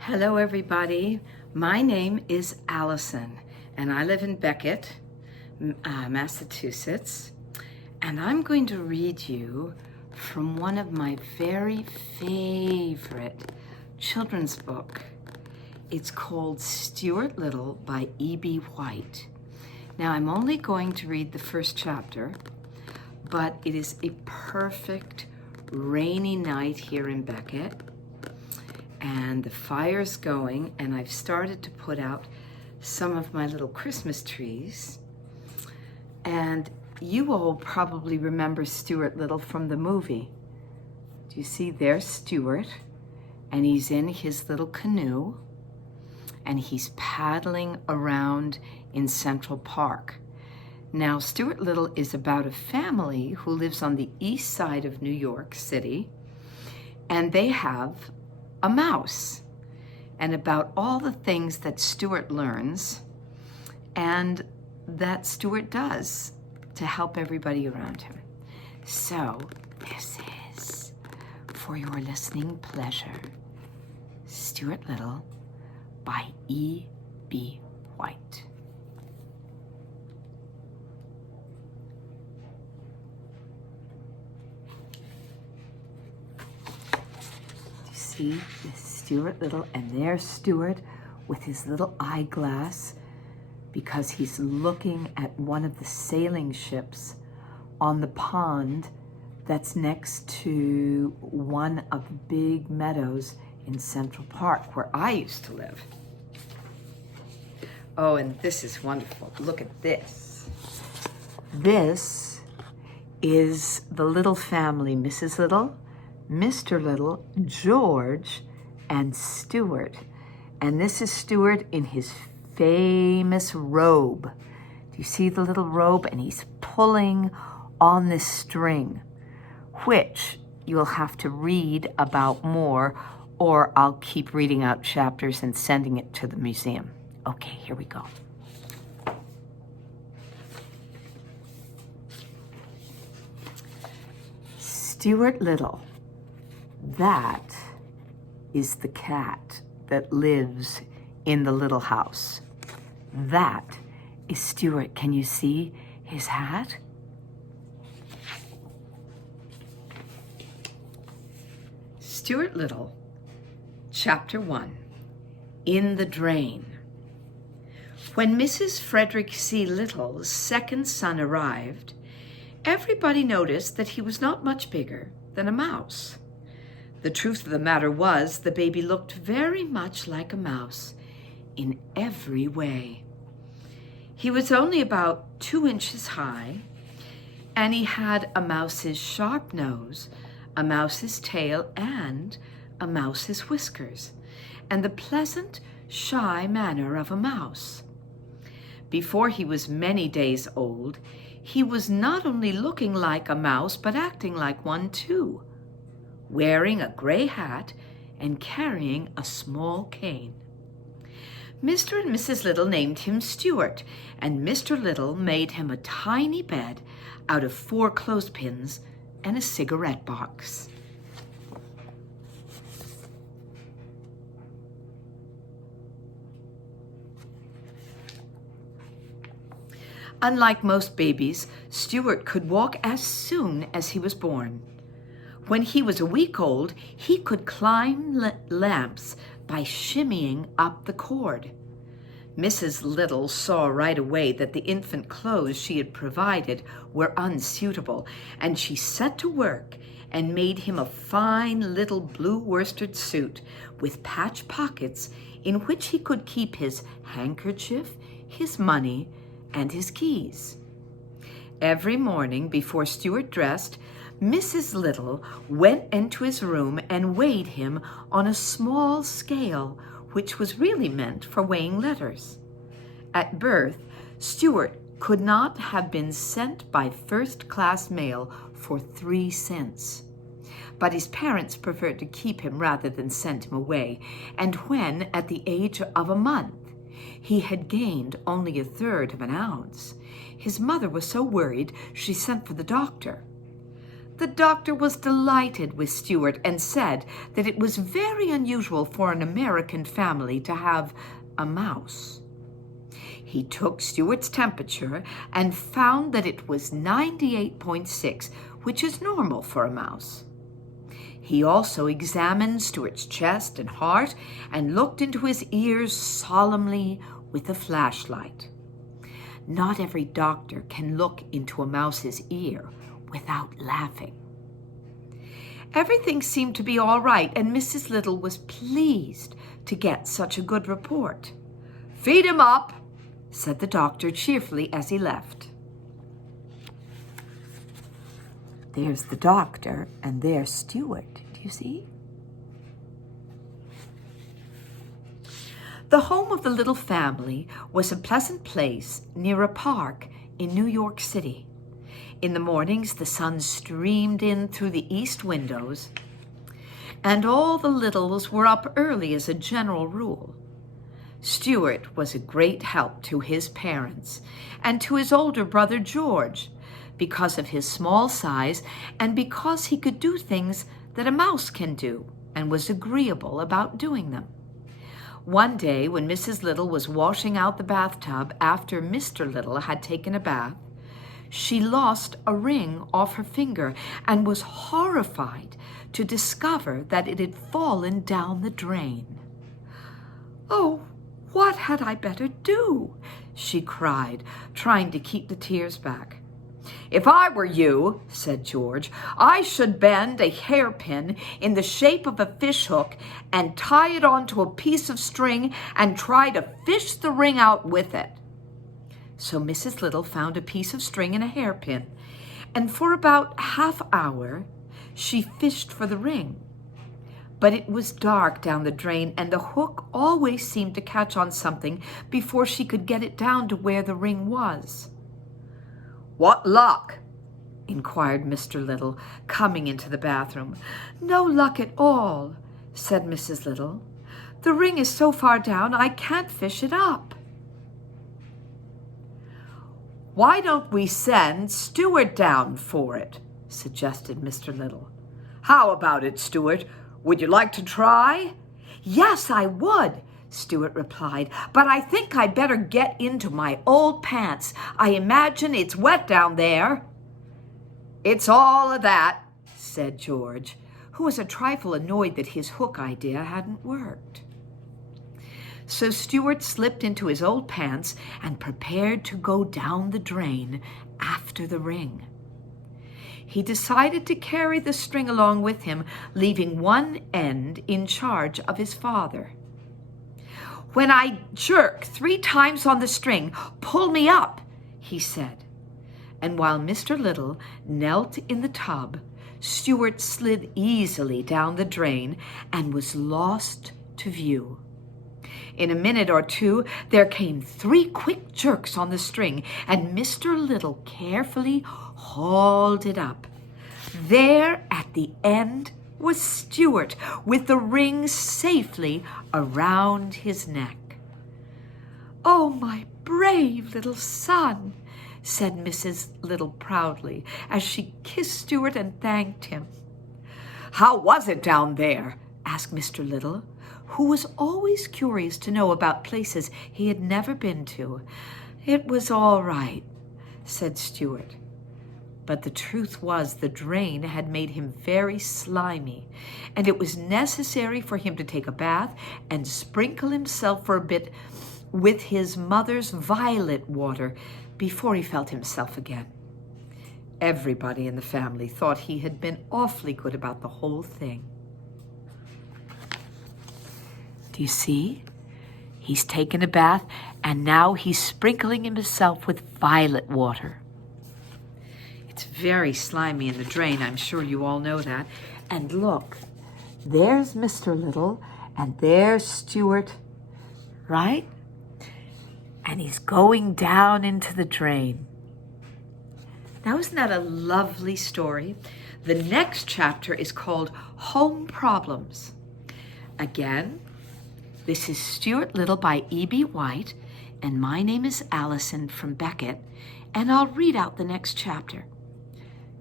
Hello everybody, my name is Alison and I live in Beckett, Massachusetts, and I'm going to read you from one of my very favorite children's book. It's called Stuart Little by E.B. White. Now I'm only going to read the first chapter, but it is a perfect rainy night here in Beckett. And the fire's going, and I've started to put out some of my little Christmas trees. And you all probably remember Stuart Little from the movie. Do you see there's Stuart, and he's in his little canoe, and he's paddling around in Central Park. Now, Stuart Little is about a family who lives on the east side of New York City, and they have a mouse, and about all the things that Stuart learns and that Stuart does to help everybody around him. So this is, for your listening pleasure, Stuart Little by E.B. White. See Stuart Little, and there's Stuart with his little eyeglass because he's looking at one of the sailing ships on the pond that's next to one of the big meadows in Central Park where I used to live. Oh, and this is wonderful. Look at this. This is the Little family, Mrs. Little, Mr. Little, George, and Stuart. And this is Stuart in his famous robe. Do you see the little robe? And he's pulling on this string, which you'll have to read about more, or I'll keep reading out chapters and sending it to the museum. Okay, here we go. Stuart Little. That is the cat that lives in the little house. That is Stuart. Can you see his hat? Stuart Little, Chapter 1, In the Drain. When Mrs. Frederick C. Little's second son arrived, everybody noticed that he was not much bigger than a mouse. The truth of the matter was, the baby looked very much like a mouse in every way. He was only about 2 inches high, and he had a mouse's sharp nose, a mouse's tail, and a mouse's whiskers, and the pleasant, shy manner of a mouse. Before he was many days old, he was not only looking like a mouse, but acting like one too, wearing a gray hat and carrying a small cane. Mr. and Mrs. Little named him Stuart, and Mr. Little made him a tiny bed out of 4 clothespins and a cigarette box. Unlike most babies, Stuart could walk as soon as he was born. When he was a week old, he could climb lamps by shimmying up the cord. Mrs. Little saw right away that the infant clothes she had provided were unsuitable, and she set to work and made him a fine little blue worsted suit with patch pockets in which he could keep his handkerchief, his money, and his keys. Every morning before Stuart dressed, Mrs. Little went into his room and weighed him on a small scale, which was really meant for weighing letters. At birth, Stuart could not have been sent by first-class mail for 3 cents. But his parents preferred to keep him rather than send him away, and when, at the age of a month, he had gained only 1/3 of an ounce, his mother was so worried she sent for the doctor. The doctor was delighted with Stuart and said that it was very unusual for an American family to have a mouse. He took Stuart's temperature and found that it was 98.6, which is normal for a mouse. He also examined Stuart's chest and heart and looked into his ears solemnly with a flashlight. Not every doctor can look into a mouse's ear without laughing. Everything seemed to be all right, and Mrs. Little was pleased to get such a good report. "Feed him up," said the doctor cheerfully as he left. There's the doctor, and there's Stuart. Do you see? The home of the little family was a pleasant place near a park in New York City. In the mornings, the sun streamed in through the east windows, and all the littles were up early as a general rule. Stuart was a great help to his parents and to his older brother George because of his small size and because he could do things that a mouse can do and was agreeable about doing them. One day, when Mrs. Little was washing out the bathtub after Mr. Little had taken a bath, she lost a ring off her finger and was horrified to discover that it had fallen down the drain. "Oh, what had I better do?" she cried, trying to keep the tears back. "If I were you," said George, "I should bend a hairpin in the shape of a fishhook and tie it onto a piece of string and try to fish the ring out with it." So Mrs. Little found a piece of string and a hairpin, and for about half hour she fished for the ring. But it was dark down the drain, and the hook always seemed to catch on something before she could get it down to where the ring was. "What luck?" inquired Mr. Little, coming into the bathroom. "No luck at all," said Mrs. Little. "The ring is so far down I can't fish it up." "Why don't we send Stuart down for it?" suggested Mr. Little. "How about it, Stuart? Would you like to try?" "Yes, I would," Stuart replied, "but I think I'd better get into my old pants. I imagine it's wet down there." "It's all of that," said George, who was a trifle annoyed that his hook idea hadn't worked. So Stuart slipped into his old pants and prepared to go down the drain after the ring. He decided to carry the string along with him, leaving one end in charge of his father. "When I jerk 3 times on the string, pull me up," he said. And while Mr. Little knelt in the tub, Stuart slid easily down the drain and was lost to view. In a minute or two, there came 3 quick jerks on the string, and Mr. Little carefully hauled it up. There at the end was Stuart, with the ring safely around his neck. "Oh, my brave little son," said Mrs. Little proudly, as she kissed Stuart and thanked him. "How was it down there?" asked Mr. Little, who was always curious to know about places he had never been to. "It was all right," said Stuart. But the truth was the drain had made him very slimy, and it was necessary for him to take a bath and sprinkle himself for a bit with his mother's violet water before he felt himself again. Everybody in the family thought he had been awfully good about the whole thing. Do you see? He's taken a bath, and now he's sprinkling himself with violet water. It's very slimy in the drain, I'm sure you all know that. And look, there's Mr. Little, and there's Stuart, right? And he's going down into the drain. Now, isn't that a lovely story? The next chapter is called Home Problems. Again, this is Stuart Little by E.B. White, and my name is Alison from Beckett, and I'll read out the next chapter.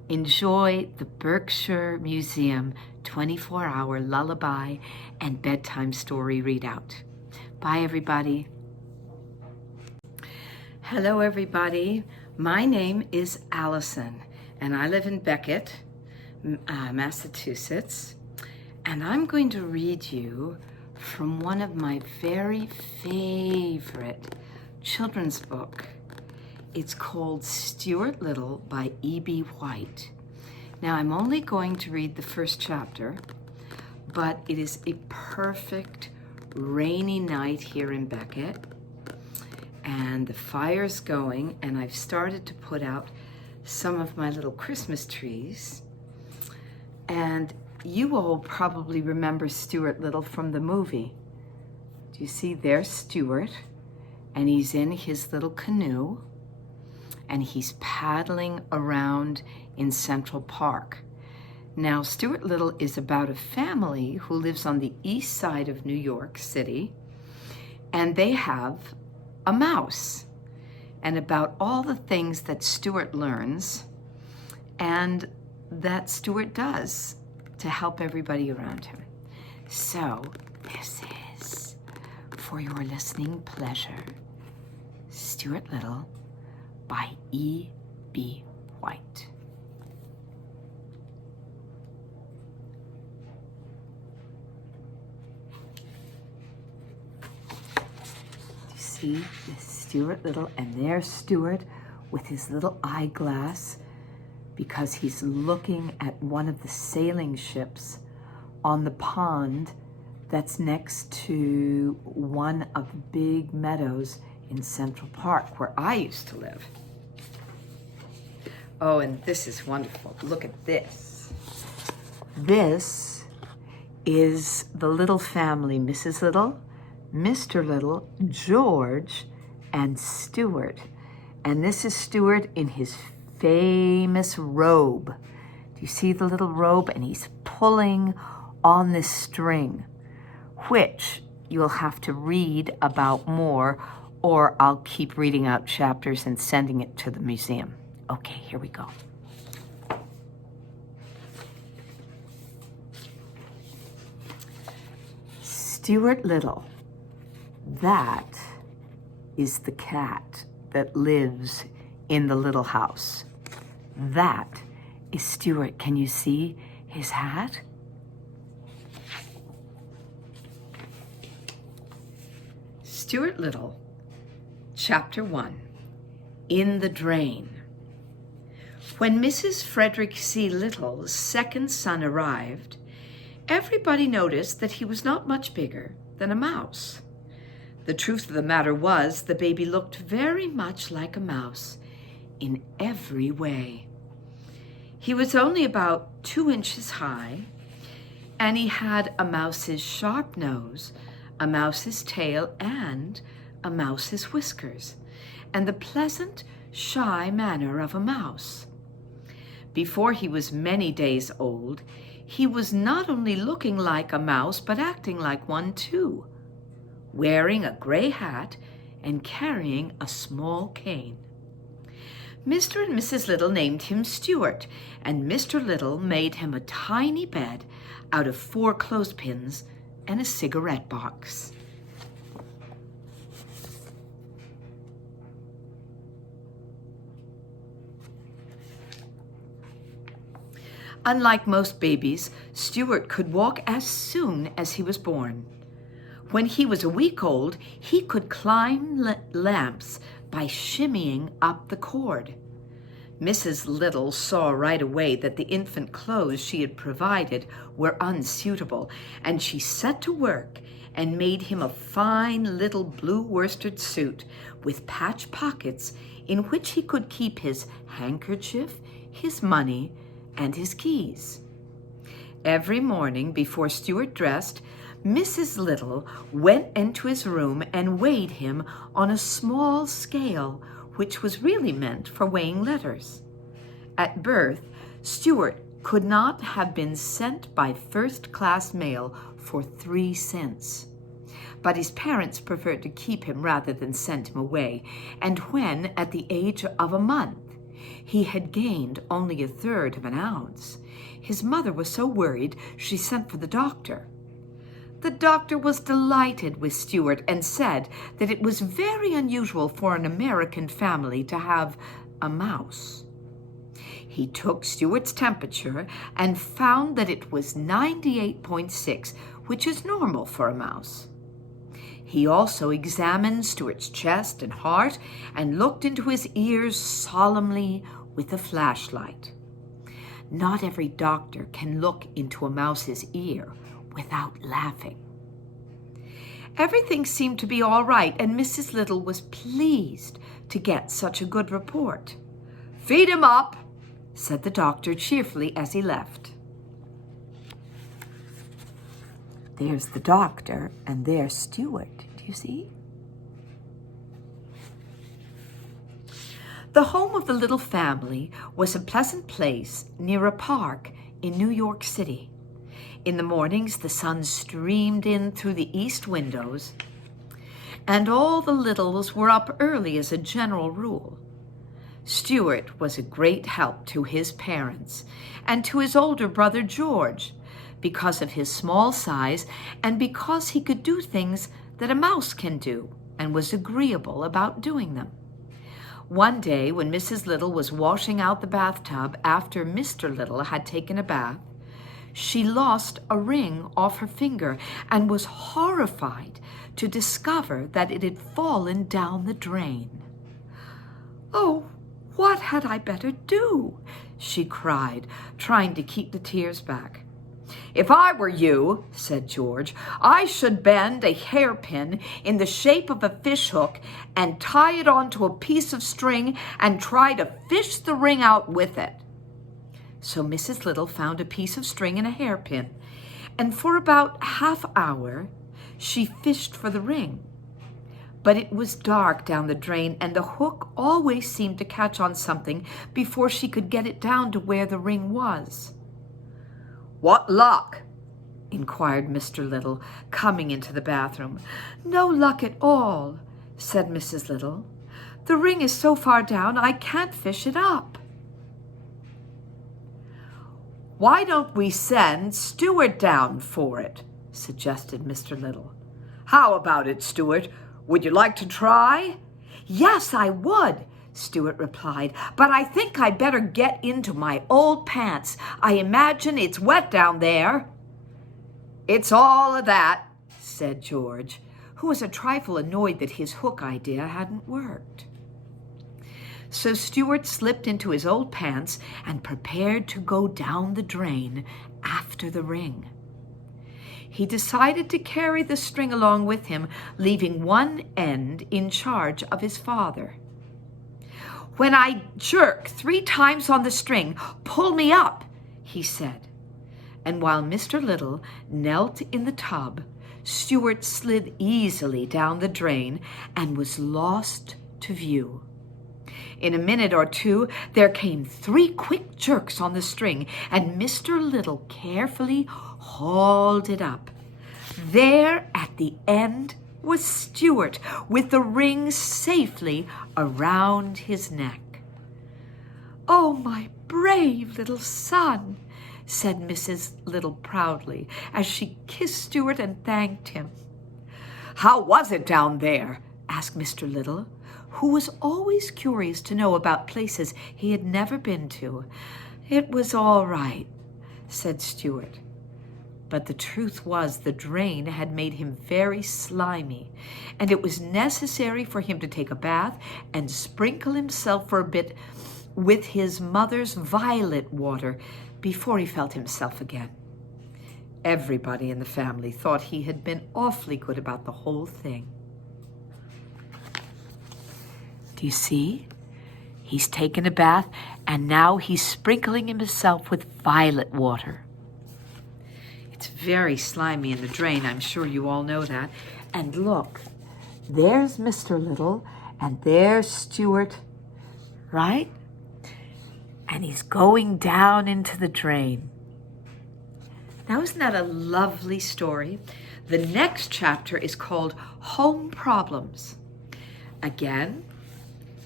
enjoy the Berkshire Museum 24-hour lullaby and bedtime story readout. Bye, everybody. Hello, everybody. My name is Alison, and I live in Beckett, Massachusetts, and I'm going to read you from one of my very favorite children's book. It's called Stuart Little by E.B. White. Now, I'm only going to read the first chapter, but it is a perfect rainy night here in Beckett, and the fire's going, and I've started to put out some of my little Christmas trees. And you all probably remember Stuart Little from the movie. Do you see there's Stuart, and he's in his little canoe, and he's paddling around in Central Park. Now, Stuart Little is about a family who lives on the east side of New York City, and they have a mouse, and about all the things that Stuart learns and that Stuart does to help everybody around him. So, this is, for your listening pleasure, Stuart Little by E.B. White. You see this Stuart Little, and there's Stuart with his little eyeglass because he's looking at one of the sailing ships on the pond that's next to one of the big meadows in Central Park where I used to live. Oh, and this is wonderful. Look at this. This is the Little family, Mrs. Little, Mr. Little, George, and Stuart. And this is Stuart in his famous robe. Do you see the little robe? And he's pulling on this string, which you'll have to read about more, or I'll keep reading out chapters and sending it to the museum. Okay, here we go. Stuart Little. That is the cat that lives in the little house. That is Stuart. Can you see his hat? Stuart Little, Chapter 1, In the Drain. When Mrs. Frederick C. Little's second son arrived, everybody noticed that he was not much bigger than a mouse. The truth of the matter was, the baby looked very much like a mouse in every way. He was only about 2 inches high, and he had a mouse's sharp nose, a mouse's tail, and a mouse's whiskers, and the pleasant, shy manner of a mouse. Before he was many days old, he was not only looking like a mouse, but acting like one too, wearing a gray hat and carrying a small cane. Mr. and Mrs. Little named him Stuart, and Mr. Little made him a tiny bed out of 4 clothespins and a cigarette box. Unlike most babies, Stuart could walk as soon as he was born. When he was a week old, he could climb lamps by shimmying up the cord. Mrs. Little saw right away that the infant clothes she had provided were unsuitable, and she set to work and made him a fine little blue worsted suit with patch pockets in which he could keep his handkerchief, his money, and his keys. Every morning before Stuart dressed, Mrs. Little went into his room and weighed him on a small scale, which was really meant for weighing letters. At birth, Stuart could not have been sent by first-class mail for 3 cents. But his parents preferred to keep him rather than send him away, and when, at the age of a month, He had gained only 1/3 of an ounce. His mother was so worried she sent for the doctor. The doctor was delighted with Stuart and said that it was very unusual for an American family to have a mouse. He took Stuart's temperature and found that it was 98.6, which is normal for a mouse. He also examined Stuart's chest and heart and looked into his ears solemnly with a flashlight. Not every doctor can look into a mouse's ear without laughing. Everything seemed to be all right, and Mrs. Little was pleased to get such a good report. "Feed him up," said the doctor cheerfully as he left. There's the doctor, and there's Stuart. Do you see? The home of the little family was a pleasant place near a park in New York City. In the mornings, the sun streamed in through the east windows, and all the littles were up early as a general rule. Stuart was a great help to his parents and to his older brother George because of his small size and because he could do things that a mouse can do and was agreeable about doing them. One day when Mrs. Little was washing out the bathtub after Mr. Little had taken a bath, she lost a ring off her finger and was horrified to discover that it had fallen down the drain. "Oh, what had I better do?" she cried, trying to keep the tears back. "If I were you," said George, "I should bend a hairpin in the shape of a fishhook and tie it onto a piece of string and try to fish the ring out with it." So Mrs. Little found a piece of string and a hairpin, and for about half hour she fished for the ring. But it was dark down the drain, and the hook always seemed to catch on something before she could get it down to where the ring was. "What luck?" inquired Mr. Little, coming into the bathroom. "No luck at all," said Mrs. Little. "The ring is so far down I can't fish it up." "Why don't we send Stuart down for it?" suggested Mr. Little. "How about it, Stuart? Would you like to try?" "Yes, I would," Stuart replied, "but I think I'd better get into my old pants. I imagine it's wet down there." "It's all of that," said George, who was a trifle annoyed that his hook idea hadn't worked. So Stuart slipped into his old pants and prepared to go down the drain after the ring. He decided to carry the string along with him, leaving one end in charge of his father. "When I jerk 3 times on the string, pull me up," he said. And while Mr. Little knelt in the tub, Stuart slid easily down the drain and was lost to view. In a minute or two, there came 3 quick jerks on the string, and Mr. Little carefully hauled it up. There at the end was Stuart, with the ring safely around his neck. "Oh, my brave little son," said Mrs. Little proudly, as she kissed Stuart and thanked him. "How was it down there?" asked Mr. Little, who was always curious to know about places he had never been to. "It was all right," said Stuart. But the truth was the drain had made him very slimy, and it was necessary for him to take a bath and sprinkle himself for a bit with his mother's violet water before he felt himself again. Everybody in the family thought he had been awfully good about the whole thing. Do you see? He's taken a bath, and now he's sprinkling himself with violet water. It's very slimy in the drain, I'm sure you all know that. And look, there's Mr. Little, and there's Stuart, right? And he's going down into the drain. Now, isn't that a lovely story? The next chapter is called Home Problems. Again,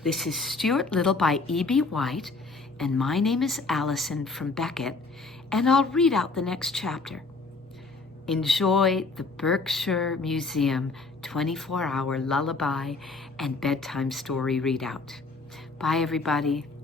This is Stuart Little by E.B. White, and my name is Alison from Beckett, and I'll read out the next chapter. Enjoy the Berkshire Museum 24-hour lullaby and bedtime story readout. Bye, everybody.